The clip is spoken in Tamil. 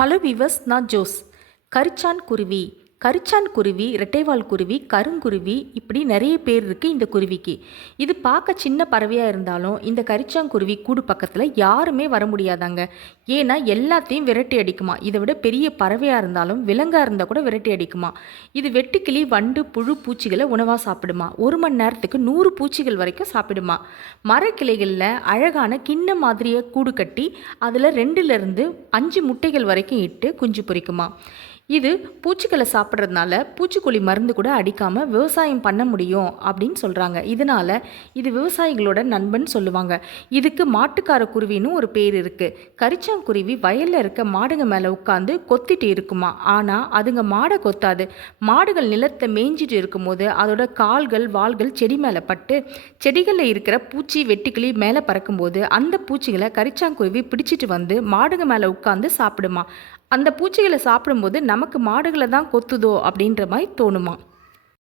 ஹலோ விவஸ், நான் ஜோஸ். கரிச்சான் குருவி, கரிச்சான் குருவி, இரட்டைவால் குருவி, கருங்குருவி, இப்படி நிறைய பேர் இருக்குது இந்த குருவிக்கு. இது பார்க்க சின்ன பறவையாக இருந்தாலும் இந்த கரிச்சாங்குருவி கூடு பக்கத்தில் யாருமே வர முடியாதாங்க. ஏன்னா எல்லாத்தையும் விரட்டி அடிக்குமா. இதை விட பெரிய பறவையாக இருந்தாலும் விலங்காக இருந்தால் கூட விரட்டி அடிக்குமா. இது வெட்டுக்கிளி, வண்டு, புழு, பூச்சிகளை உணவாக சாப்பிடுமா. 1 மணி நேரத்துக்கு 100 பூச்சிகள் வரைக்கும் சாப்பிடுமா. மரக்கிளைகளில் அழகான கிண்ண மாதிரியே கூடு கட்டி அதில் 2லிருந்து 5 முட்டைகள் வரைக்கும் இட்டு குஞ்சு பொரிக்குமா. இது பூச்சிகளை சாப்பிட்றதுனால பூச்சிக்கொல்லி மருந்து கூட அடிக்காமல் விவசாயம் பண்ண முடியும் அப்படின்னு சொல்கிறாங்க. இதனால் இது விவசாயிகளோட நண்பன் சொல்லுவாங்க. இதுக்கு மாட்டுக்கார குருவின்னு ஒரு பேர் இருக்குது. கரிச்சாங்குருவி வயலில் இருக்க மாடுங்க மேலே உட்காந்து கொத்திட்டு இருக்குமா. ஆனால் அதுங்க மாடை கொத்தாது. மாடுகள் நிலத்தை மேய்ஞ்சிட்டு இருக்கும்போது அதோட கால்கள், வால்கள் செடி மேலே பட்டு செடிகளில் இருக்கிற பூச்சி, வெட்டுக்கிளி மேலே பறக்கும்போது அந்த பூச்சிகளை கரிச்சாங்குருவி பிடிச்சிட்டு வந்து மாடுங்க மேலே உட்காந்து சாப்பிடுமா. அந்த பூச்சிகளை சாப்பிடும்போது நமக்கு மாடுகளை தான் கொத்துதோ அப்படின்ற மாதிரி தோணுமா.